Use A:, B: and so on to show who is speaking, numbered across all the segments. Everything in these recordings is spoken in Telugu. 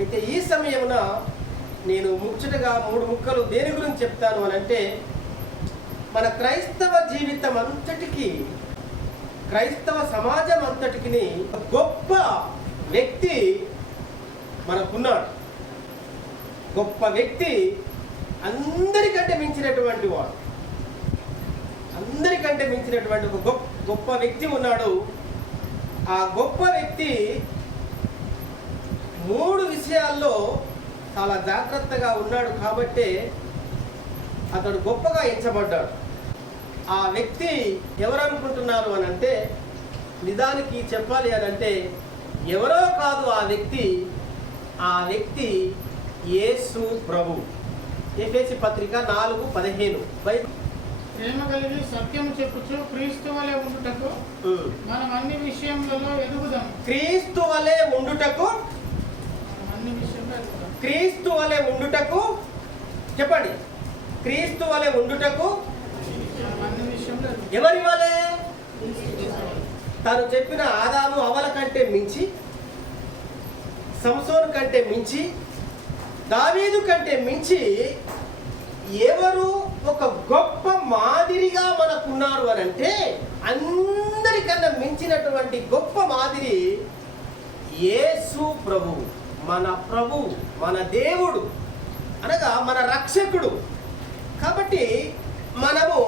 A: అయితే ఈ సమయమున నేను ముచ్చటగా మూడు ముక్కలు దేని గురించి చెప్తాను అని అంటే మన క్రైస్తవ జీవితం అంతటికి క్రైస్తవ సమాజం అంతటికి గొప్ప వ్యక్తి మనకున్నాడు. గొప్ప వ్యక్తి అందరికంటే మించినటువంటి వాడు. అందరికంటే మించినటువంటి ఒక గొప్ప గొప్ప వ్యక్తి ఉన్నాడు. ఆ గొప్ప వ్యక్తి మూడు విషయాల్లో చాలా జాగ్రత్తగా ఉన్నాడు కాబట్టే అతడు గొప్పగా ఎంచబడ్డాడు. ఆ వ్యక్తి ఎవరు అనుకుంటున్నారు అని అంటే నిజానికి చెప్పాలి అని అంటే ఎవరో కాదు ఆ వ్యక్తి ఆ వ్యక్తి యేసు ప్రభు. ఎఫేసి పత్రిక నాలుగు పదిహేను. బైబిల్
B: ప్రేమ కలిగి సత్యము చెప్పుచు క్రీస్తు వలె ఉండుటకు. మనం అన్ని విషయములలో ఎదుగుదాం
A: క్రీస్తు వలె ఉండుటకు
B: మనం అన్ని విషయంలో ఎదుగుదాం
A: క్రీస్తు వలె ఉండుటకు చెప్పండి. క్రీస్తు వలె ఉండుటకు ఎవరి వలె? తను చెప్పిన ఆదాము అవల కంటే మించి సంసోన్ కంటే మించి దావీదు కంటే మించి ఎవరు ఒక గొప్ప మాదిరిగా మనకున్నారు అని అంటే అందరికన్నా మించినటువంటి గొప్ప మాదిరి యేసు ప్రభువు. మన ప్రభు మన దేవుడు అనగా మన రక్షకుడు. కాబట్టి మనము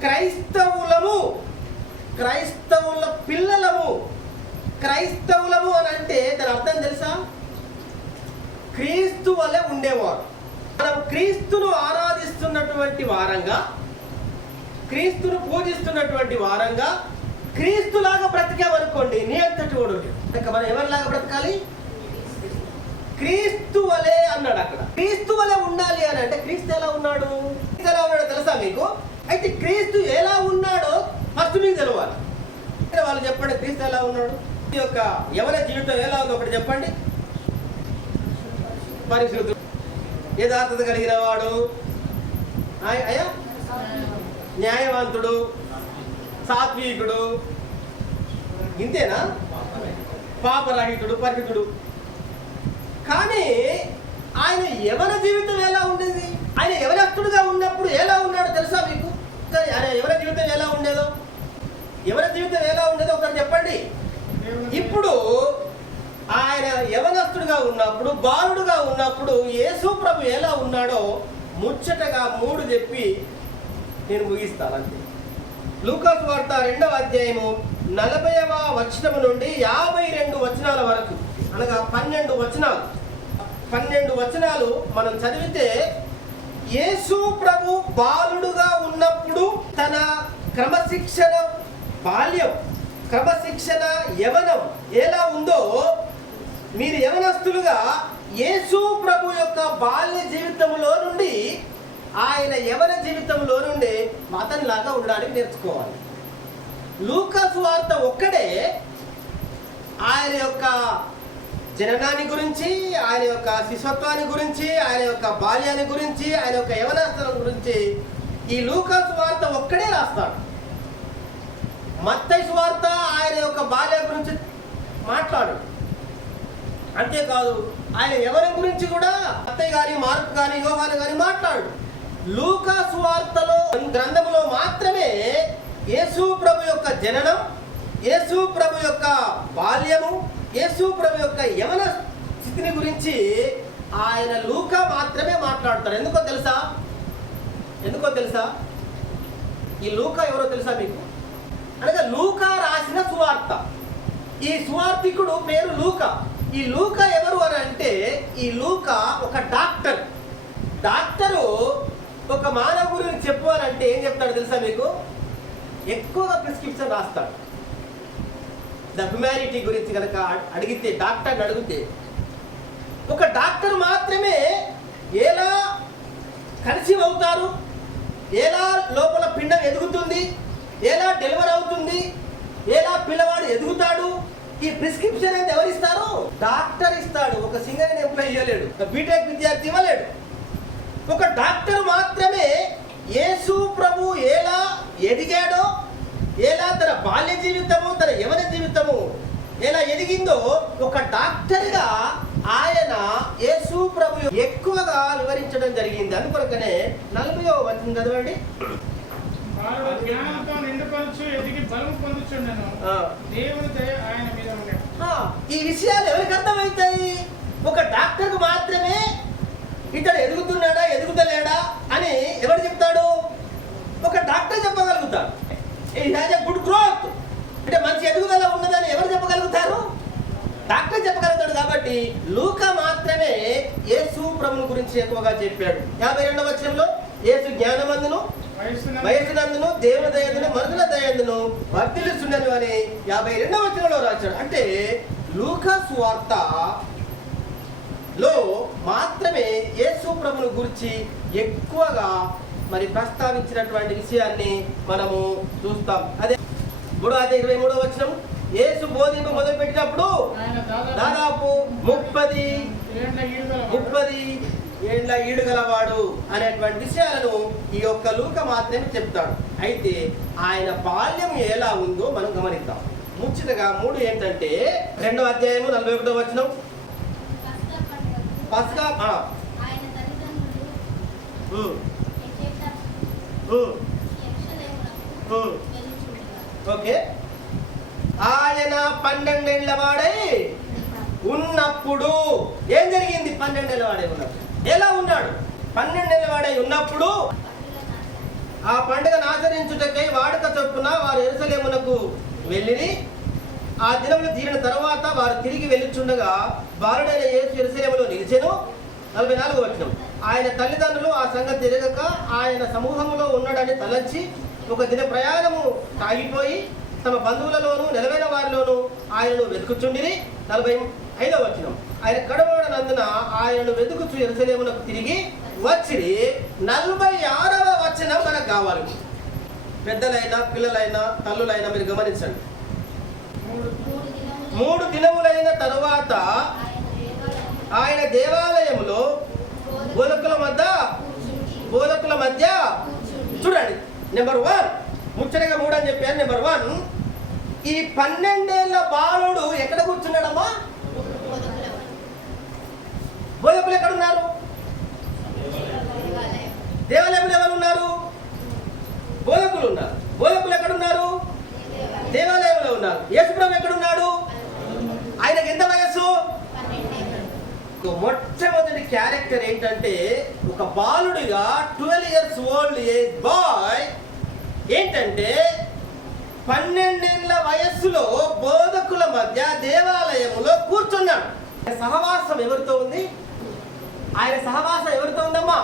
A: క్రైస్తవులము క్రైస్తవుల పిల్లలము. క్రైస్తవులము అని అంటే దాని అర్థం తెలుసా? క్రీస్తు వలె ఉండేవారు. మనం క్రీస్తును ఆరాధిస్తున్నటువంటి వారంగా క్రీస్తును పూజిస్తున్నటువంటి వారంగా క్రీస్తులాగా బ్రతికామనుకోండి నీ అంతటి కూడా ఇంకా మనం ఎవరిలాగా బ్రతకాలి? క్రీస్తు వలే అన్నాడు అక్కడ. క్రీస్తు వలె ఉండాలి అని అంటే క్రీస్తు ఎలా ఉన్నాడు? ఎలా ఉన్నాడో తెలుసా మీకు? అయితే క్రీస్తు ఎలా ఉన్నాడో ఫస్ట్ మీకు తెలవాలి. వాళ్ళు చెప్పండి క్రీస్తు ఎలా ఉన్నాడు? ఈ యొక్క ఎవరి జీవితం ఎలా ఉందో ఒకటి చెప్పండి. పరిశుద్ధుడు. యథార్థత కలిగిన వాడు. అయ్యా? న్యాయవంతుడు. సాత్వికుడు. ఇంతేనా? పాపరహితుడు పరిహితుడు కానీ ఆయన యవన జీవితం ఎలా ఉండేది? ఆయన యవనస్తుడుగా ఉన్నప్పుడు ఎలా ఉన్నాడో తెలుసా మీకు? ఆయన యవన జీవితం ఎలా ఉండేదో? యవన జీవితం ఎలా ఉండేదో ఒకటి చెప్పండి. ఇప్పుడు ఆయన యవనస్తుడుగా ఉన్నప్పుడు బాలుడుగా ఉన్నప్పుడు యేసు ప్రభు ఎలా ఉన్నాడో ముచ్చటగా మూడు చెప్పి నేను ముగిస్తానండి. లూకాస్ వార్త రెండవ అధ్యాయము నలభైవ వచనము నుండి యాభై రెండు వచనాల వరకు. అనగా పన్నెండు వచనాలు. పన్నెండు వచనాలు మనం చదివితే యేసు ప్రభు బాలుడుగా ఉన్నప్పుడు తన క్రమశిక్షణ బాల్యం క్రమశిక్షణ యవనం ఎలా ఉందో మీరు యవనస్తులుగా యేసు ప్రభు యొక్క బాల్య జీవితంలో నుండి ఆయన యవన జీవితంలో నుండి అతనిలాగా ఉండడానికి నేర్చుకోవాలి. లూకాసు వార్త ఒక్కడే జననాన్ని గురించి ఆయన యొక్క శిశుత్వాన్ని గురించి ఆయన యొక్క బాల్యాన్ని గురించి ఆయన యొక్క యవనస్థలం గురించి ఈ లూకాస్ వార్త ఒక్కడే రాస్తాడు. మత్తయి వార్త ఆయన యొక్క బాల్య గురించి మాట్లాడు. అంతేకాదు ఆయన ఎవరి గురించి కూడా అత్తయ్య కానీ మార్పు కానీ యోహాను కానీ మాట్లాడు. లూకా వార్తలో గ్రంథములో మాత్రమే యేసు ప్రభు యొక్క జననం యేసు ప్రభు యొక్క బాల్యము యేసు ప్రభు యొక్క యవన స్థితిని గురించి ఆయన లూకా మాత్రమే మాట్లాడతాడు. ఎందుకో తెలుసా? ఎందుకో తెలుసా? ఈ లూకా ఎవరో తెలుసా మీకు? అనగా లూకా రాసిన సువార్త. ఈ సువార్థికుడు పేరు లూక. ఈ లూకా ఎవరు అని అంటే ఈ లూకా ఒక డాక్టర్. డాక్టరు ఒక మానవ గురించి చెప్పు అని అంటే ఏం చెప్తాడు తెలుసా మీకు? ఎక్కువగా ప్రిస్క్రిప్షన్ రాస్తాడు. ద హ్యుమానిటీ గురించి కనుక అడిగితే డాక్టర్ని అడిగితే ఒక డాక్టర్ మాత్రమే ఎలా కన్సీవ్ అవుతారు? ఎలా లోపల పిండం ఎదుగుతుంది? ఎలా డెలివర్ అవుతుంది? ఎలా పిల్లవాడు ఎదుగుతాడు? ఈ ప్రిస్క్రిప్షన్ అయితే ఎవరు ఇస్తారు? డాక్టర్ ఇస్తాడు. ఒక సింగర్ ఎంప్లాయ్ ఇవ్వలేడు. ఒక బీటెక్ విద్యార్థి ఇవ్వలేడు. ఒక డాక్టర్ మాత్రమే యేసు ప్రభు ఎలా ఎదిగాడో ఎలా తన బాల్య జీవితము తన యవన జీవితము ఎలా ఎదిగిందో ఒక డాక్టర్గా ఆయన యేసు ప్రభు ఎక్కువగా వివరించడం జరిగింది. అందుకొరకనే నలభయో వచ్చింది చదవండి. ఈ విషయాలు ఎవరికి అర్థమవుతాయి? ఒక డాక్టర్కు మాత్రమే ఇతడు ఎదుగుతున్నాడా ఎదుగుతలేడా అని ఎవరు చెప్తాడు? ఒక డాక్టర్ చెప్పగలుగుతాడు. ఈ హ్యాజ్ గుడ్ గ్రోత్. అంటే మంచి ఎదుగుదల ఉన్నదని ఎవరు చెప్పగలుగుతారు? డాక్టర్ చెప్పగలుగుతాడు కాబట్టి లూక మాత్రమే యేసు ప్రభుని గురించి ఎక్కువగా చెప్పాడు. యాభై రెండవ వచనంలో యేసు జ్ఞానమందును వయసునందును దేవుని దయందును మనుషుల దయందును వర్తిల్లుచుండను అని యాభై రెండవ వచనంలో రాశాడు. అంటే లూకాస్ వార్త లో మాత్రమే యేసు ప్రభుని గురించి ఎక్కువగా మరి ప్రస్తావించినటువంటి విషయాన్ని మనము చూస్తాం. అదే మూడో అదే ఇరవై మూడో వచనం. యేసు బోధింపు మొదలు పెట్టినప్పుడు
B: ఆయన దాదాపు
A: ముప్పది
B: ఏండ్ల ఈడుగల
A: ముప్పది ఏళ్ళ ఈడుగలవాడు అనేటువంటి విషయాలను ఈ యొక్క లూక మాత్రమే చెప్తాడు. అయితే ఆయన బాల్యం ఎలా ఉందో మనం గమనిద్దాం. ముచ్చటగా మూడు ఏంటంటే రెండో అధ్యాయము నలభై ఒకటో వచనం. పస్కా ఆ,
C: ఆయన తల్లిదండ్రులు
A: ఉమ్,
C: ఎచేట
A: ఉమ్,
C: యక్షలేమునకు
A: ఉమ్.
C: వెళ్ళుచుండగా
A: ఓకే. ఆయన పన్నెండేళ్ళ వాడై ఉన్నప్పుడు ఏం జరిగింది పన్నెండేళ్ళ వాడై ఉన్నప్పుడు? ఎలా ఉన్నాడు? పన్నెండేళ్ళ వాడై ఉన్నప్పుడు ఆ పండుగను ఆచరించుటకై వాడుక చొప్పున వారు ఎరుసలేమునకు వెళ్ళి ఆ దినములు తీరిన తర్వాత వారు తిరిగి వెళ్ళుచుండగా బాలుడైన యేసు ఎరుసలేములో నిలిచెను. నలభై నాలుగు వచ్చిన ఆయన తల్లిదండ్రులు ఆ సంగతి తిరగక ఆయన సమూహంలో ఉన్నాడని తలంచి ఒక దిన ప్రయాణము సాగిపోయి తమ బంధువులలోను నిలవైన వారిలోనూ ఆయనను వెతుకుచుండిని నలభై ఐదవ వచ్చినం ఆయన కడబడినందున ఆయనను వెతుకుచు ఎరుసలేమునకు తిరిగి వచ్చిరి. నలభై ఆరవ వచనం మనకు కావాలి. పెద్దలైనా పిల్లలైనా తల్లులైనా మీరు గమనించండి.
B: మూడు
C: మూడు
A: దినములైన తరువాత
C: ఆయన దేవాలయంలో
A: ఆయన బోధకుల మధ్య బోధకుల మధ్య చూడండి నెంబర్ వన్ ముచ్చటగా మూడు అని చెప్పాను నెంబర్ వన్ ఈ పన్నెండేళ్ళ బాలుడు ఎక్కడ కూర్చున్నాడమ్మా?
C: బోధకులు
A: ఎక్కడ ఉన్నారు దేవాలయంలో ఎవరు ఉన్నారు? బోధకులు ఉన్నారు. బోధకులు ఎక్కడ ఉన్నారు దేవాలయంలో ఉన్నారు. యేసుప్రభు ఎక్కడ ఉన్నాడు ఆయనకి ఎంత వయస్సు? మొట్టమొదటి క్యారెక్టర్ ఏంటంటే ఒక బాలుడిగా twelve years old age boy ఏంటంటే పన్నెండేళ్ళ వయస్సులో బోధకుల మధ్య దేవాలయములో కూర్చున్నాడు. సహవాసం ఎవరితో ఉంది? ఆయన సహవాసం ఎవరితో ఉందమ్మా?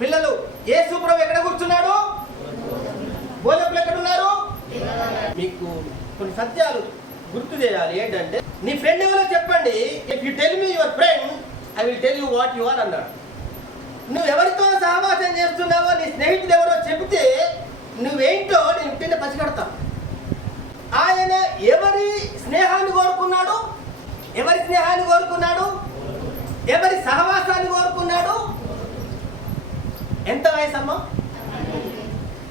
A: పిల్లలు ఏ సూప్రభు ఎక్కడ కూర్చున్నాడు? బోధకులు ఎక్కడ ఉన్నారు మీకు కొన్ని సత్యాలు గుర్తు చేయాలి ఏంటంటే నీ ఫ్రెండ్ ఎవరో చెప్పండి if you tell me your friend I will tell you what you are అన్నాడు. నువ్వు ఎవరితో సహవాసం చేస్తున్నావో నీ స్నేహితుడు ఎవరో చెబితే నువ్వేంటో నేను పుట్టిన పసిగడతా. ఆయన ఎవరి స్నేహాన్ని కోరుకున్నాడు? ఎవరి స్నేహాన్ని కోరుకున్నాడు? ఎవరి సహవాసాన్ని కోరుకున్నాడు? ఎంత వయసు అమ్మ?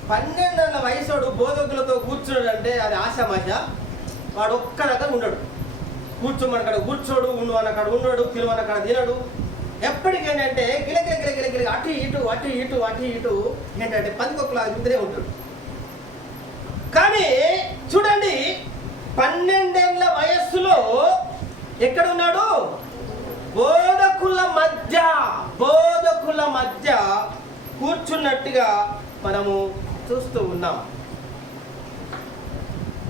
A: పన్నెండేళ్ళ వయసుడు బోధకులతో కూర్చున్నాడు అంటే అది ఆశామాష వాడు ఒక్క రకంగా ఉండడు. కూర్చోమని అక్కడ కూర్చోడు ఉండు అని అక్కడ ఉన్నాడు తినమని అక్కడ తినడు. ఎప్పటికేంటంటే గిలగిల గిలగిల గిల అటు ఇటు అటు ఇటు అటు ఇటు ఏంటంటే పందికొక్కలా తింటూనే ఉంటాడు. కానీ చూడండి పన్నెండేళ్ళ వయస్సులో ఎక్కడున్నాడు? బోధకుల మధ్య బోధకుల మధ్య కూర్చున్నట్టుగా మనము చూస్తూ ఉన్నాం.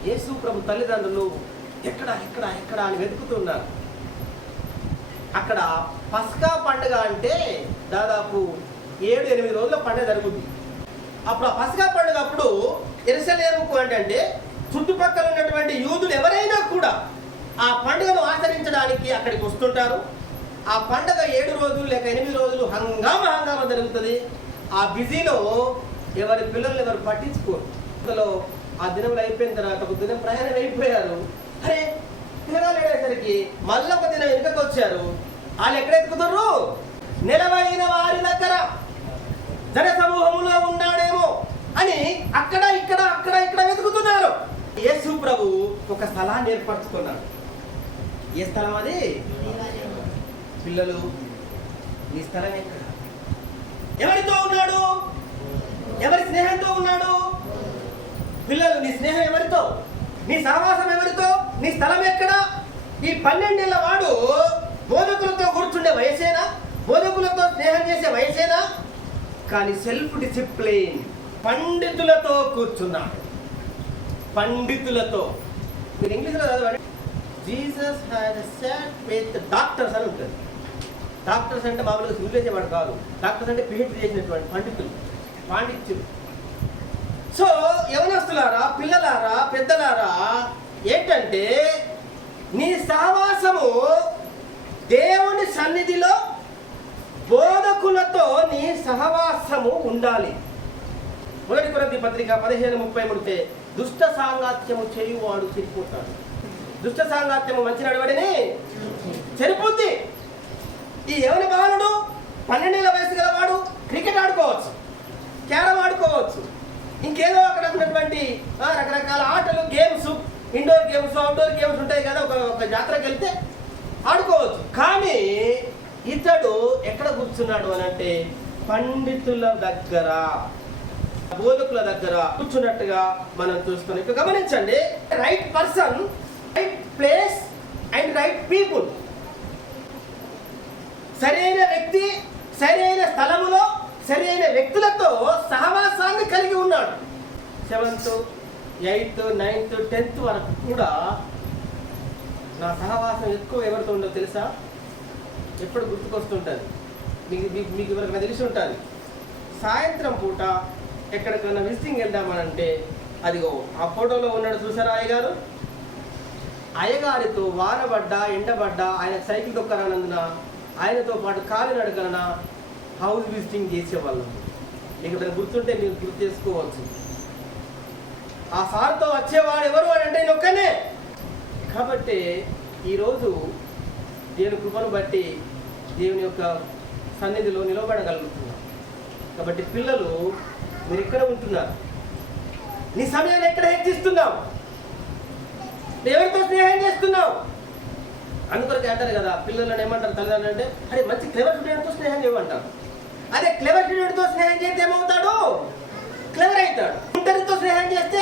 A: యేసు ప్రభు తల్లిదండ్రులు ఎక్కడ ఎక్కడ ఎక్కడ అని వెతుకుతున్నారు అక్కడ పస్కా పండుగ అంటే దాదాపు ఏడు ఎనిమిది రోజుల పండుగ జరుగుతుంది అప్పుడు ఆ పస్కా పండుగ అప్పుడు ఎరుసలేముకు అంటే చుట్టుపక్కల ఉన్నటువంటి యూదులు ఎవరైనా కూడా ఆ పండుగను ఆచరించడానికి అక్కడికి వస్తుంటారు. ఆ పండుగ ఏడు రోజులు లేక ఎనిమిది రోజులు హంగామ హంగామ జరుగుతుంది. ఆ బిజీలో ఎవరి పిల్లల్ని ఎవరు పట్టించుకోరు. అందులో ఆ దినములు అయిపోయిన తర్వాత ఒక దినం ప్రయాణం అయిపోయారు. అరే తిరగాలు వెళ్ళేసరికి మళ్ళీ ఒక దినం వెనుకకు వచ్చారు. వాళ్ళు ఎక్కడ ఎక్కుతున్నారు నిలవైన వారి దగ్గర. జన సమూహంలో ఉన్నాడేమో అని అక్కడ ఇక్కడ అక్కడ ఇక్కడ వెతుకుతున్నారు. యేసు ప్రభు ఒక స్థలాన్ని ఏర్పరచుకున్నాడు. ఏ స్థలం అది? పిల్లలు నీ స్థలం ఎక్కడ? ఎవరితో ఉన్నాడు? ఎవరి స్నేహంతో ఉన్నాడు? పిల్లలు నీ స్నేహం ఎవరితో? నీ సహవాసం ఎవరితో? నీ స్థలం ఎక్కడ? ఈ పన్నెండేళ్ళ వాడు బోధకులతో కూర్చుండే వయసేనా? బోధకులతో స్నేహం చేసే వయసేనా? కానీ సెల్ఫ్ డిసిప్లిన్ పండితులతో కూర్చున్నాడు. పండితులతో. మీరు ఇంగ్లీష్లో చదవండి. Jesus had sat with doctors అని ఉంటుంది. డాక్టర్స్ అంటే మామూలుగా సివిల్ వాడు కాదు. డాక్టర్స్ అంటే పిహెచ్డి చేసినటువంటి పండితులు. పాండిత్యులు. సో యవనస్తులారా పిల్లలారా పెద్దలారా ఏంటంటే నీ సహవాసము దేవుని సన్నిధిలో బోధకులతో నీ సహవాసము ఉండాలి. మొదటి కొరది పత్రిక పదిహేను ముప్పై ముడితే దుష్ట సాంగాత్యము చేయువాడు చెడిపోతాడు. దుష్ట సాంగాత్యము మంచి నడవడిని చెరిపోద్ది ఈ యవని బాలుడు పన్నెండేళ్ళ వయసు గలవాడు క్రికెట్ ఆడుకోవచ్చు క్యారమ్ ఆడుకోవచ్చు ఇంకేదో అక్కడ ఉన్నటువంటి రకరకాల ఆటలు games indoor games outdoor games ఉంటాయి కదా ఒక ఒక జాతరకి వెళ్తే ఆడుకోవచ్చు. కానీ ఇతడు ఎక్కడ కూర్చున్నాడు అని అంటే పండితుల దగ్గర బోధకుల దగ్గర కూర్చున్నట్టుగా మనం చూస్తున్నాం ఇక్కడ గమనించండి right person right place and right people సరైన వ్యక్తి సరైన స్థలములో సరైన వ్యక్తులతో సహవాసాన్ని కలిగి ఉన్నాడు. సెవెంత్ ఎయిత్ నైన్త్ టెన్త్ వరకు కూడా నా సహవాసం ఎక్కువ ఎవరితో ఉండో తెలుసా? ఎప్పుడు గుర్తుకొస్తుంటుంది. మీకు మీకు మీకు ఎవరికైనా తెలిసి ఉంటుంది. సాయంత్రం పూట ఎక్కడికైనా విజిటింగ్ వెళ్దామనంటే అదిగో ఆ ఫోటోలో ఉన్నాడు చూసారా అయ్యగారు? అయ్యగారితో వానబడ్డా ఎండబడ్డా ఆయన సైకిల్ దొక్కరానందున ఆయనతో పాటు కాలినడకన హౌస్ విజిటింగ్ చేసేవాళ్ళం? నీకు ఎప్పుడైనా గుర్తుంటే నేను గుర్తు చేసుకోవచ్చు ఆ సార్తో వచ్చేవాడు ఎవరు అని అంటే నేను ఒక్కనే. కాబట్టి ఈరోజు దేవుని కృపను బట్టి దేవుని యొక్క సన్నిధిలో నిలబడగలుగుతున్నాం. కాబట్టి పిల్లలు మీరు ఎక్కడ ఉంటున్నారు? నీ సమయాన్ని ఎక్కడ హెచ్చిస్తున్నావు? ఎవరితో స్నేహం చేస్తున్నావు? అందుకొరకు అంటారు కదా పిల్లలను ఏమంటారు తల్లిదండ్రులు అంటే అరే మంచి క్లెవర్ స్టూడెంట్తో స్నేహం చేయమంటారు. అదే క్లెవర్ స్టూడెంట్తో స్నేహం చేస్తే ఏమవుతాడు? క్లెవర్ అవుతాడు. తుంటరితో స్నేహం చేస్తే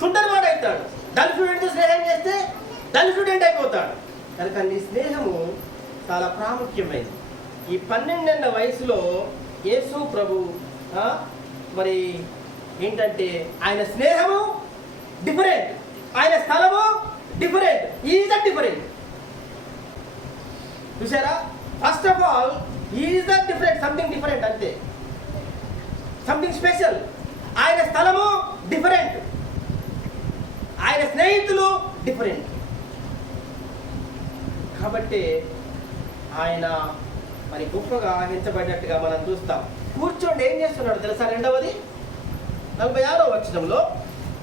A: తుంటరివాడు అవుతాడు డల్ స్టూడెంట్తో స్నేహం చేస్తే డల్ స్టూడెంట్ అయిపోతాడు. కనుక నీ స్నేహము చాలా ప్రాముఖ్యమైనది. ఈ పన్నెండేళ్ళ వయసులో యేసు ప్రభు మరి ఏంటంటే ఆయన స్నేహము డిఫరెంట్ ఆయన స్థలము డిఫరెంట్ ఈజ్ అ డిఫరెంట్ చూసారా first of all is the different something different అంతే సంథింగ్ స్పెషల్ ఆయన స్థలము డిఫరెంట్ ఆయన స్నేహితులు డిఫరెంట్ కాబట్టి ఆయన మరి గొప్పగా హెచ్చబడినట్టుగా మనం చూస్తాం. కూర్చోండి ఏం చేస్తున్నాడు తెలుసా రెండవది? నలభై ఆరో వచనంలో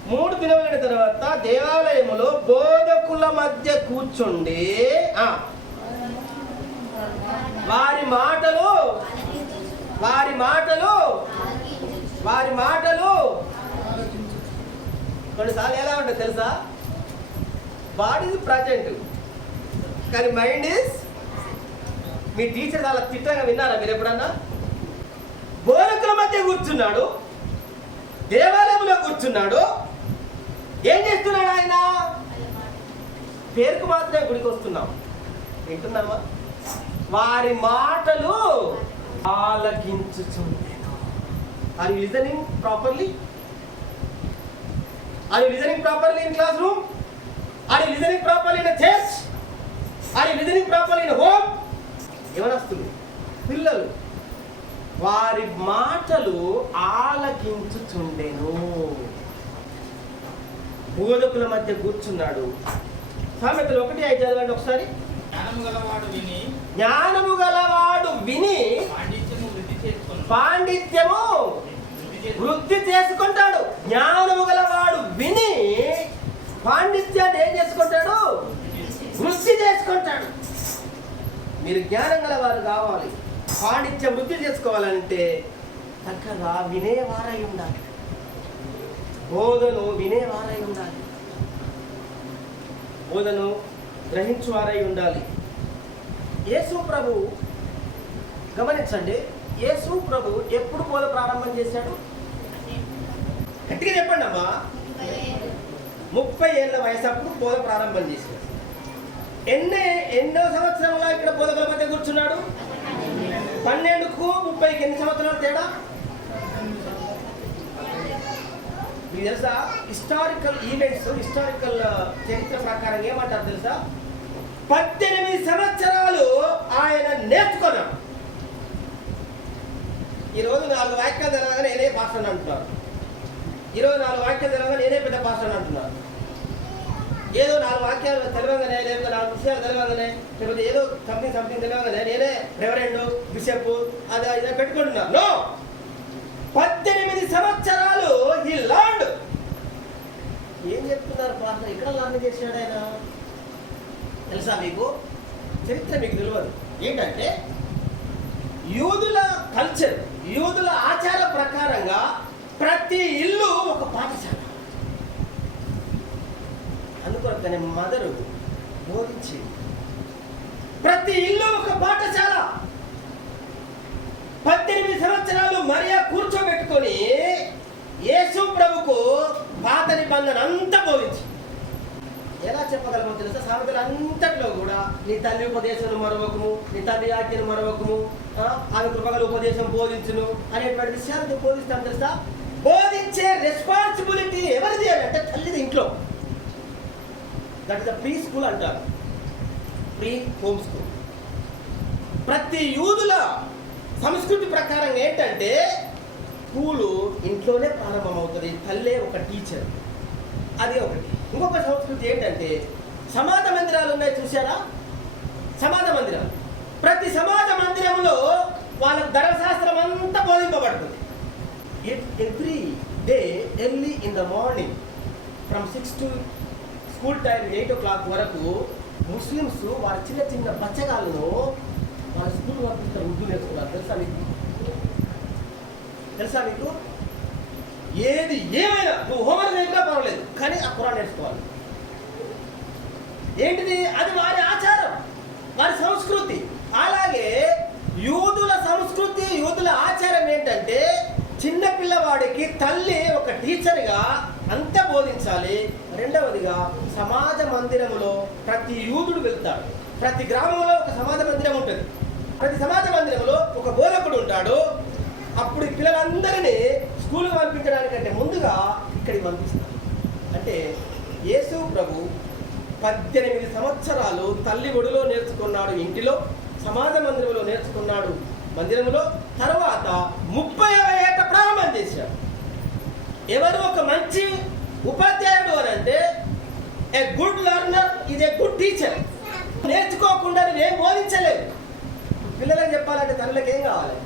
A: మూడు దినములైన తర్వాత దేవాలయములో బోధకుల మధ్య కూర్చుండి వారి మాటలు వారి మాటలు వారి మాటలు. కొన్నిసార్లు ఎలా ఉంటుంది తెలుసా? బాడీ ప్రజెంట్ కానీ మైండ్ ఇస్ మీ టీచర్ చాలా తిట్టంగా విన్నారా మీరు ఎప్పుడన్నా? బోరకుల మధ్య కూర్చున్నాడు దేవాలయంలో కూర్చున్నాడు. ఏం చేస్తున్నాడు ఆయన? పేరుకు మాత్రమే గుడికి వస్తున్నాం. వింటున్నామా వారి మాటలు ఆలకించుచుండెను are you listening properly are you listening properly in class room are you listening properly in church are you listening properly in home ఏమనస్తుంది? పిల్లలు వారి మాటలు ఆలకించుచుండెను. బోధకుల మధ్య కూర్చున్నాడు. సామెతలు ఒకటి అయి చదవండి ఒకసారి.
B: జ్ఞానం గలవాడు విని
A: జ్ఞానము గలవాడు విని
B: పాండిత్యము వృద్ధి
A: చేసుకుంటాడు. జ్ఞానము గలవాడు విని పాండిత్యాన్ని ఏం చేసుకుంటాడు? వృద్ధి చేసుకుంటాడు. మీరు జ్ఞానం గలవారు కావాలి. పాండిత్యం వృద్ధి చేసుకోవాలంటే చక్కగా వినేవారై ఉండాలి. బోధను వినేవారై ఉండాలి. బోధను గ్రహించువారై ఉండాలి. యేసు ప్రభు గమనించండి. యేసు ప్రభు ఎప్పుడు బోధ ప్రారంభం చేశాడు? గట్టిగా చెప్పండి అమ్మా. ముప్పై ఏళ్ళ వయసు అప్పుడు బోధ ప్రారంభం చేశాడు. ఎన్ని ఎన్నో సంవత్సరంలో ఇక్కడ బోధకుల మధ్య కూర్చున్నాడు? పన్నెండుకు ముప్పైకి ఎన్ని సంవత్సరాలు తేడా? మీకు తెలుసా? హిస్టారికల్ ఈవెంట్స్ హిస్టారికల్ చరిత్ర ప్రకారం ఏమంటారు తెలుసా? పద్దెనిమిది సంవత్సరాలు ఆయన నేర్చుకున్నాడు. ఈరోజు నాలుగు వాక్యాలు తెలవగా నేనే పాస్టర్ అంటున్నారు ఈరోజు నాలుగు వాక్యాలు తెలవగా నేనే పెద్ద పాస్టర్ అంటున్నారు ఏదో నాలుగు వాక్యాలు తెలియగానే లేకపోతే నాలుగు విషయాలు తెలియగానే లేకపోతే ఏదో సంథింగ్ సంథింగ్ తెలియగానే నేనే రెవరెండ్ బిషప్ అది ఇలా పెట్టుకుంటున్నాను నో పద్దెనిమిది సంవత్సరాలు ఈ లాండ్ ఏం చెప్తున్నారు పాస్టర్ ఇక్కడ లాండ్ చేసినాడు ఆయన? తెలుసా మీకు? చరిత్ర మీకు తెలియదు. ఏంటంటే యూదుల కల్చర్ యూదుల ఆచార ప్రకారంగా ప్రతి ఇల్లు ఒక పాఠశాల. అందుకొరకనే మదరు బోధించి ప్రతి ఇల్లు ఒక పాఠశాల. పద్దెనిమిది సంవత్సరాలు మరియా కూర్చోబెట్టుకొని యేసు ప్రభుకు పాత నిబంధన అంతా బోధించి ఎలా చెప్పగలమో తెలుసా? సామెతలు అంతట్లో కూడా నీ తల్లి ఉపదేశం మరొకము నీ తల్లి ఆజ్ఞను మరొకము ఆమె కృపగల ఉపదేశం బోధించును అనేటువంటి విషయాలు బోధిస్తాం తెలుసా? బోధించే రెస్పాన్సిబిలిటీ ఎవరిది అని అంటే తల్లిది ఇంట్లో. దట్ ద ప్రీ స్కూల్ అంటారు. ప్రీ హోమ్ స్కూల్ ప్రతి యూదుల సంస్కృతి ప్రకారం ఏంటంటే స్కూలు ఇంట్లోనే ప్రారంభమవుతుంది. తల్లే ఒక టీచర్ అది ఒకటి. ఇంకొక సంస్కృతి ఏంటంటే సమాజ మందిరాలు ఉన్నాయి చూసారా సమాజ మందిరాలు ప్రతి సమాజ మందిరంలో వాళ్ళ ధర్మశాస్త్రం అంతా బోధింపబడుతుంది. Every day early in the morning from six to school time eight o'clock వరకు ముస్లిమ్స్ వాళ్ళ చిన్న చిన్న బచ్చగాళ్ళను వాళ్ళ స్కూల్ పంపిస్తారు ఉర్దూ నేర్చుకున్నారు. తెలుసా మీకు? తెలుసా మీకు? ఏది ఏమైనా నువ్వు హోంవర్క్ నేర్పినా పర్వాలేదు కానీ ఆ కురాన్ నేర్చుకోవాలి. ఏంటిది? అది వారి ఆచారం వారి సంస్కృతి. అలాగే యూదుల సంస్కృతి యూదుల ఆచారం ఏంటంటే చిన్న పిల్లవాడికి తల్లి ఒక టీచర్గా అంత బోధించాలి. రెండవదిగా సమాజ మందిరములో ప్రతి యూదుడు వెళ్తాడు. ప్రతి గ్రామంలో ఒక సమాజ మందిరం ఉంటుంది. ప్రతి సమాజ మందిరంలో ఒక బోధకుడు ఉంటాడు. అప్పుడు ఈ పిల్లలందరినీ స్కూల్కి పంపించడానికంటే ముందుగా ఇక్కడికి పంపిస్తారు. అంటే యేసు ప్రభు పద్దెనిమిది సంవత్సరాలు తల్లి ఒడిలో నేర్చుకున్నాడు ఇంటిలో సమాజ మందిరంలో నేర్చుకున్నాడు మందిరంలో తర్వాత ముప్పై ఏట ప్రారంభం చేశాడు. ఎవరు ఒక మంచి ఉపాధ్యాయుడు అని అంటే ఏ గుడ్ లెర్నర్ ఇది ఏ గుడ్ టీచర్. నేర్చుకోకుండా నువ్వేం బోధించలేవు పిల్లలకు చెప్పాలంటే తల్లికి ఏం కావాలి?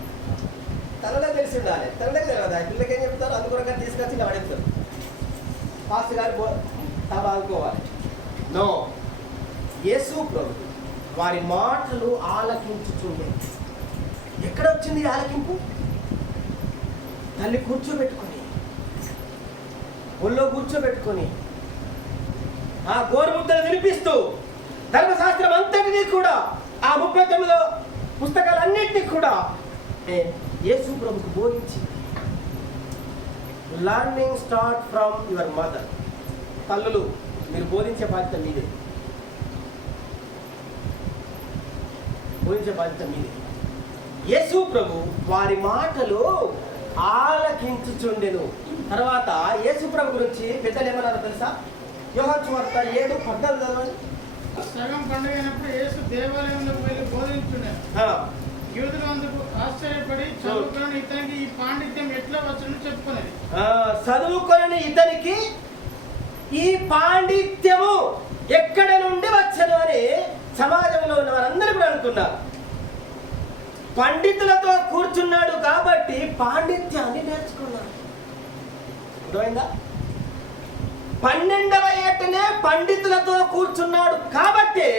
A: తనలో తెలిసి ఉండాలి. తనలకు తెలియదు? పిల్లలకి ఏం చెప్తారు అందుకొరగా తీసుకొచ్చి ఇలా పాస్ గారు బో తాను ఆదుకోవాలి నో యేసు ప్రభు వారి మాటలు ఆలకించుచుండే. ఎక్కడ వచ్చింది ఆలకింపు? తల్లి కూర్చోబెట్టుకొని. ఒళ్ళో కూర్చోబెట్టుకొని. ఆ గోరుముద్దలు వినిపిస్తూ ధర్మశాస్త్రం అంతటినీ కూడా ఆ ముప్పై తొమ్మిదో పుస్తకాలన్నింటినీ కూడా యేసు ప్రభుకు బోధించింది learning start from your mother తల్లులు మీరు బోధించే బాధ్యత మీదే. బోధించే బాధ్యత మీదే. యేసు ప్రభు వారి మాటలు ఆలకించుచుండెను. తర్వాత యేసు ప్రభు గురించి పెద్దలు ఏమన్నారో తెలుసా? యోహాన్ వార్త ఏడు పద్నాలుగు చదవండి.
B: సగం పండుగ అయినప్పుడు యేసు దేవాలయంలోకి వెళ్ళి బోధించున్నాడు
A: ఆ,
B: యూదులు అందుకు ఆశ్చర్యపడి చదువుకుని ఇతనికి ఈ పాండిత్యం ఎట్లా వచ్చును చెప్పుకునేది.
A: ఆ, చదువుకొని ఇతనికి ఈ పాండిత్యము ఎక్కడ నుండి వచ్చను అని సమాజంలో ఉన్న వారందరూ కూడా అనుకున్నారు. పండితులతో కూర్చున్నాడు కాబట్టి పాండిత్యాన్ని నేర్చుకున్నాడు. అర్థమైందా? పన్నెండవ ఏటనే పండితులతో కూర్చున్నాడు కాబట్టి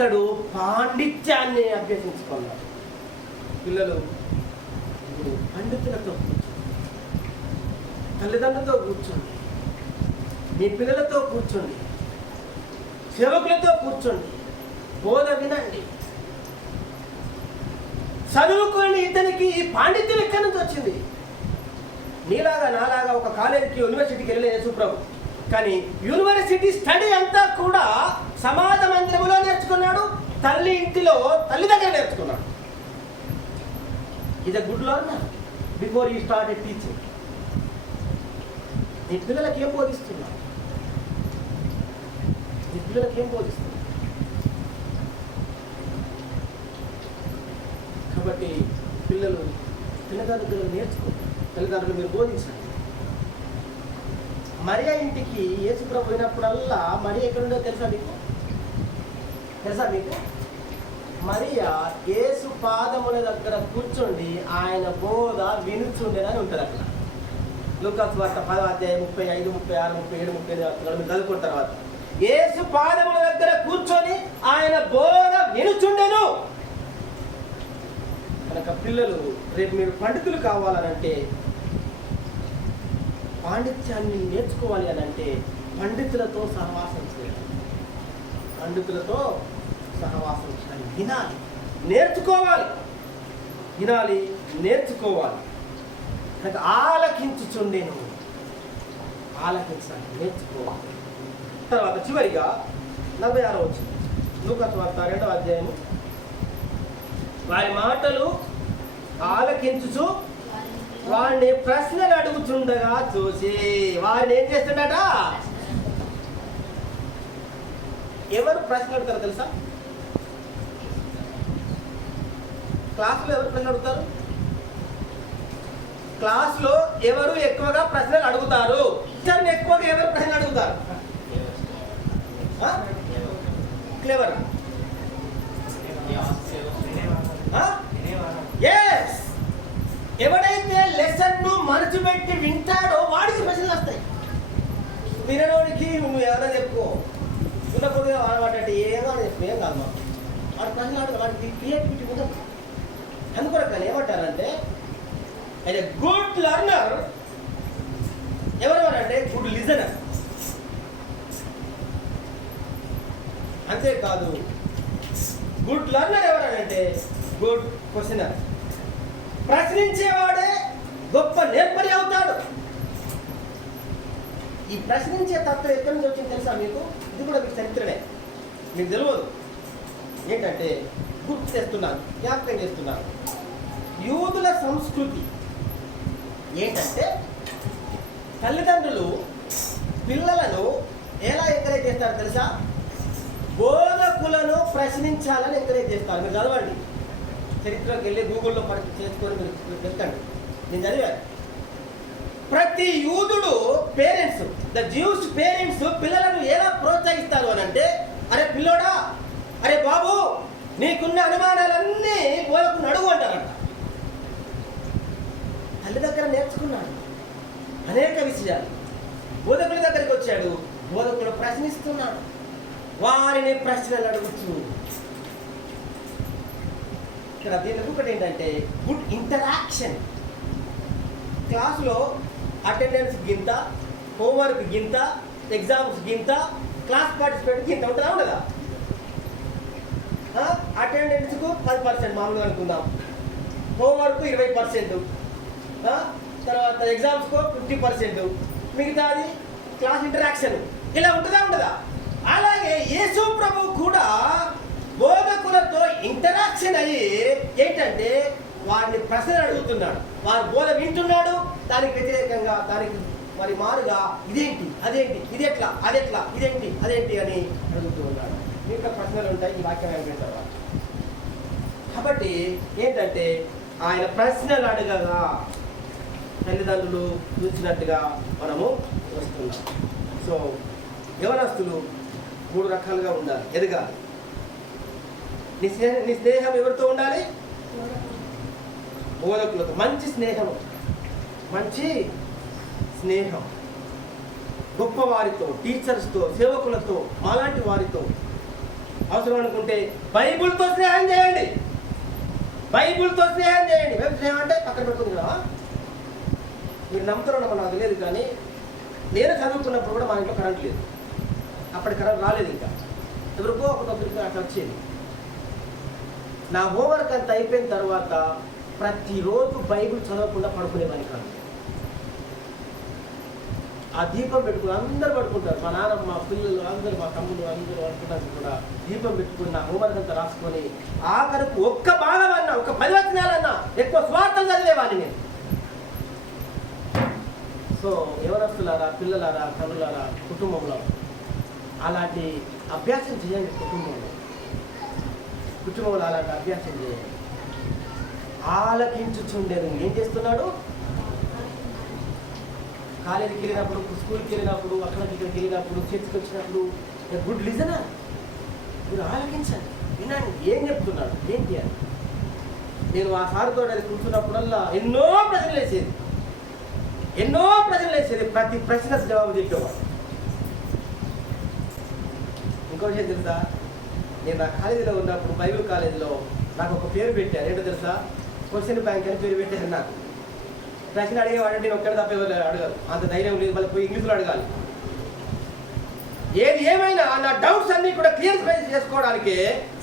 A: ఇతడు పాండిత్యాన్ని అభ్యసించుకున్నాడు. పిల్లలు ఇప్పుడు పండితులతో కూర్చోండి. తల్లిదండ్రులతో కూర్చోండి. మీ పిల్లలతో కూర్చోండి. సేవకులతో కూర్చోండి. బోధ వినండి. చదువుకొని ఇతనికి ఈ పాండిత్యం ఎక్కడి నుంచి వచ్చింది? నీలాగా నాలాగా ఒక కాలేజీకి యూనివర్సిటీకి వెళ్ళలేదు యేసుప్రభు. కానీ యూనివర్సిటీ స్టడీ అంతా కూడా సమాజ మందిరంలో నేర్చుకున్నాడు తల్లి ఇంటిలో తల్లి దగ్గర నేర్చుకున్నాడు. ఇది good learner before you start teaching నీ పిల్లలకి ఏం బోధిస్తున్నా నీ పిల్లలకి ఏం బోధిస్తున్నా కాబట్టి పిల్లలు తల్లిదండ్రులు నేర్చుకో తల్లిదండ్రులు మీరు బోధించండి. మరియా ఇంటికి యేసుప్రభు పోయినప్పుడల్లా మరి ఎక్కడుండో తెలుసా మీకు తెలుసా మీకు? మరియా యేసు పాదముల దగ్గర కూర్చోండి ఆయన బోధ వినుచుండేదని ఉంటుంది అక్కడ. లూకాస్ వార్త పదవ అధ్యాయం ముప్పై ఐదు ముప్పై ఆరు ముప్పై ఏడు ముప్పై ఎనిమిది మీరు చదువుకున్న తర్వాత. యేసు పాదముల దగ్గర కూర్చొని ఆయన బోధ వినుచుండెను. కనుక పిల్లలు రేపు మీరు పండితులు కావాలనంటే పాండిత్యాన్ని నేర్చుకోవాలి అని అంటే పండితులతో సహవాసం చేయాలి. పండితులతో సహవాసం చేయాలి వినాలి. నేర్చుకోవాలి. వినాలి నేర్చుకోవాలి. కనుక ఆలకించుచుండేను. ఆలకించాలి నేర్చుకోవాలి. తర్వాత చివరిగా నలభై ఆరో వచ్చింది లూకస్ వార్త రెండవ అధ్యాయము. వారి మాటలు ఆలకించుచు వారిని ప్రశ్నలు అడుగుతుండగా చూసి వారిని ఏం చేస్తుండట? ఎవరు ప్రశ్నలు అడుగుతారో తెలుసా? క్లాసులో ఎవరు ప్రశ్నలు అడుగుతారు? క్లాసులో ఎవరు ఎక్కువగా ప్రశ్నలు అడుగుతారు? టీచర్ని ఎక్కువగా ఎవరు ప్రశ్నలు అడుగుతారు? క్లేవర్? ఎస్ ఎవడైతే లెసన్ను మరచిపెట్టి వింటాడో వాడికి ప్రశ్నలు వస్తాయి. వినడానికి నువ్వు ఎవరో చెప్పుకో వినకుండా వాడబడ్డట్టు ఏమో అని చెప్పు ఏం కాదు మాకు. వాడు ప్రశ్నలు అడగ వాడికి క్రియేటివిటీ ఉండదు. అందుకొరకు ఏమంటారంటే ఆయన గుడ్ లర్నర్ ఎవరెవరంటే గుడ్ లిజనర్ అంతేకాదు గుడ్ లర్నర్ ఎవరనంటే గుడ్ క్వశ్చనర్ ప్రశ్నించేవాడే గొప్ప నేర్పరి అవుతాడు. ఈ ప్రశ్నించే తత్వం ఎక్కడి నుంచి వచ్చింది తెలుసా మీకు? ఇది కూడా మీకు చరిత్రనే. మీకు తెలియదు. ఏంటంటే గుర్తు చేస్తున్నాను జ్ఞాపకం చేస్తున్నాను. యూదుల సంస్కృతి ఏంటంటే తల్లిదండ్రులు పిల్లలను ఎలా ఎంకరేజ్ చేస్తారు తెలుసా? బోధకులను ప్రశ్నించాలని ఎంకరేజ్ చేస్తారు. మీరు చదవండి. చరిత్రకి వెళ్ళి గూగుల్లో పడి చేసుకొని మీరు మీరు నేను చదివాను. ప్రతి యూదుడు పేరెంట్స్ ద జ్యూస్ పేరెంట్స్ పిల్లలను ఎలా ప్రోత్సహిస్తారు అని అంటే అరే పిల్లోడా అరే బాబు నీకున్న అనుమానాలన్నీ గోలకు నడువు అంటారంట. తల్లి దగ్గర నేర్చుకున్నాడు. అనేక విషయాలు. బోధకుల దగ్గరికి వచ్చాడు. బోధకుడు ప్రశ్నిస్తున్నాడు. వారిని ప్రశ్నలు అడుగుతూ ఇక్కడ దీనికి ఒకటి ఏంటంటే గుడ్ ఇంటరాక్షన్ క్లాసులో అటెండెన్స్ గింత హోంవర్క్ గింత ఎగ్జామ్స్ గింత క్లాస్ పార్టిసిపేట్ గింత ఉంటుందా ఉండదా? అటెండెన్స్కు పది పర్సెంట్ మామూలుగా అనుకుందాం. హోంవర్క్ ఇరవై పర్సెంట్. తర్వాత ఎగ్జామ్స్కు ఫిఫ్టీ పర్సెంట్. మిగతాది క్లాస్ ఇంటరాక్షన్. ఇలా ఉంటుందా ఉండదా? అలాగే యేసు ప్రభు కూడా బోధకులతో ఇంటరాక్షన్ అయ్యి ఏంటంటే వారిని ప్రశ్నలు అడుగుతున్నాడు. వారి బోధ వింటున్నాడు. దానికి వ్యతిరేకంగా దానికి మరి మారుగా ఇదేంటి అదేంటి ఇది ఎట్లా అదెట్లా ఇదేంటి అదేంటి అని అడుగుతూ ఉన్నాడు. ఇంకా ప్రశ్నలు ఉంటాయి ఈ వాక్యం అయిపోయిన తర్వాత కాబట్టి ఏంటంటే ఆయన ప్రశ్నలు అడగగా తల్లిదండ్రులు చూసినట్టుగా మనము వస్తున్నాం సో యవనస్తులు మూడు రకాలుగా ఉండాలి. ఎదగాలి నీ స్నేహ నీ స్నేహం ఎవరితో ఉండాలి? బోధకులతో. మంచి స్నేహం. మంచి స్నేహం. గొప్ప వారితో టీచర్స్తో సేవకులతో మాలాంటి వారితో. అవసరం అనుకుంటే బైబుల్తో స్నేహం చేయండి. బైబుల్తో స్నేహం చేయండి. వెబ్ స్నేహం అంటే పక్కన పెట్టుకుంది కదా? మీరు నమ్ముతారో నాకు తెలియదు కానీ నేను చదువుకున్నప్పుడు కూడా మా ఇంట్లో కరెంట్ లేదు. అప్పటి కరెంట్ రాలేదు ఇంకా. ఎవరికో ఒకరికి అట్లా వచ్చేది. నా హోంవర్క్ అంతా అయిపోయిన తర్వాత ప్రతిరోజు బైబిల్ చదవకుండా పడుకునేవాడిని కాదు. ఆ దీపం పెట్టుకుని అందరు పడుకుంటారు. మా నాన్న మా పిల్లలు అందరూ మా తమ్ముడు అందరూ పడుకుంటారు కూడా. దీపం పెట్టుకుని నా హోంవర్క్ అంతా రాసుకొని ఆఖరకు ఒక్క భాగం అన్నా ఒక పరివర్తనాలన్నా ఎక్కువ స్వార్థం చదివేవాడిని నేను. సో ఎవరస్తులారా పిల్లలారా తల్లులారా కుటుంబంలో అలాంటి అభ్యాసం చేయండి కుటుంబంలో. కుటుంబంలో అలాంటి అభ్యాసం చేయండి. ఆలకించుచుండేది ఏం చేస్తున్నాడు? కాలేజీకి వెళ్ళినప్పుడు స్కూల్కి వెళ్ళినప్పుడు అక్కడ ఇక్కడికి వెళ్ళినప్పుడు చర్చికి వచ్చినప్పుడు గుడ్ లిజనర్? మీరు ఆలోచించండి. వినండి ఏం చెప్తున్నాడు? ఏంటి అని నేను ఆ సార్తో అది కూర్చున్నప్పుడల్లా ఎన్నో ప్రశ్నలు వేసేది. ఎన్నో ప్రశ్నలు వేసేది. ప్రతి ప్రశ్న జవాబు చెప్పేవాడు. ఇంకో విషయం తెలుసా? నేను నా కాలేజీలో ఉన్నప్పుడు బైబిల్ కాలేజీలో నాకు ఒక పేరు పెట్టారు. ఏంటో తెలుసా? క్వశ్చన్ బ్యాంక్ అని పేరు పెట్టారు నాకు. ప్రశ్న అడిగేవాడంటే నేను ఒక్కడే తప్ప ఎవరు అంత ధైర్యం లేదు మళ్ళీ పోయి ఇంగ్లీష్లో అడగాలి. ఏది ఏమైనా నా డౌట్స్ అన్ని కూడా క్లియర్ చేసుకోవడానికి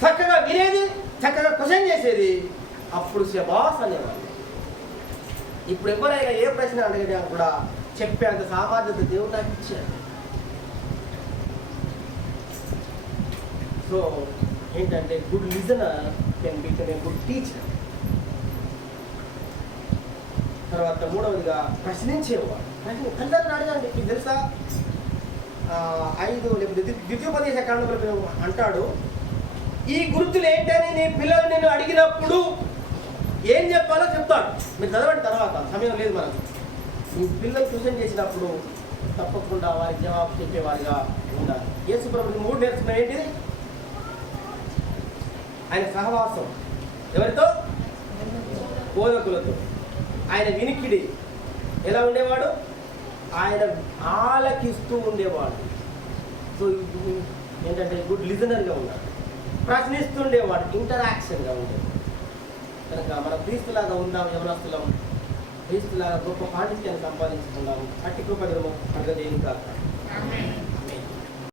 A: చక్కగా వినేది చక్కగా క్వశ్చన్ చేసేది అప్పుడు శబాస్ అనేవాడు. ఇప్పుడు ఎవరైనా ఏ ప్రశ్న అడిగినా కూడా చెప్పేంత సామర్థ్యత దేవుడు నాకు ఇచ్చాడు. సో ఏంటంటే good listener can become a good teacher తర్వాత మూడవదిగా ప్రశ్నించేవాడు ప్రశ్న అందరిని అడగండి మీకు తెలుసా? ఐదు లేకపోతే ద్వితీయోపదేశ కాండంలో అంటాడు. ఈ గుర్తులు ఏంటని నీ పిల్లలు నేను అడిగినప్పుడు ఏం చెప్పాలో చెప్తాడు. మీరు చదవండి తర్వాత సమయం లేదు మనకు. మీ పిల్లలు ట్యూషన్ చేసినప్పుడు తప్పకుండా వారి జవాబు చెప్పేవారిగా ఉండాలి. యేసు ప్రభుత్వం మూడు నేర్చుకున్న ఏంటిది? ఆయన సహవాసం. ఎవరితో? బోధకులతో. ఆయన వినికిడి. ఎలా ఉండేవాడు? ఆయన ఆలకిస్తూ ఉండేవాడు. సో ఏంటంటే గుడ్ లిజనర్గా ఉన్నాడు. ప్రశ్నిస్తుండేవాడు ఇంటరాక్షన్గా ఉండేవాడు. కనుక మన క్రీస్తులాగా ఉందాం యవనస్తులం. క్రీస్తులాగా గొప్ప పాండిత్యాన్ని సంపాదించుకుందాం. అట్టి కృప అడగదేని కాక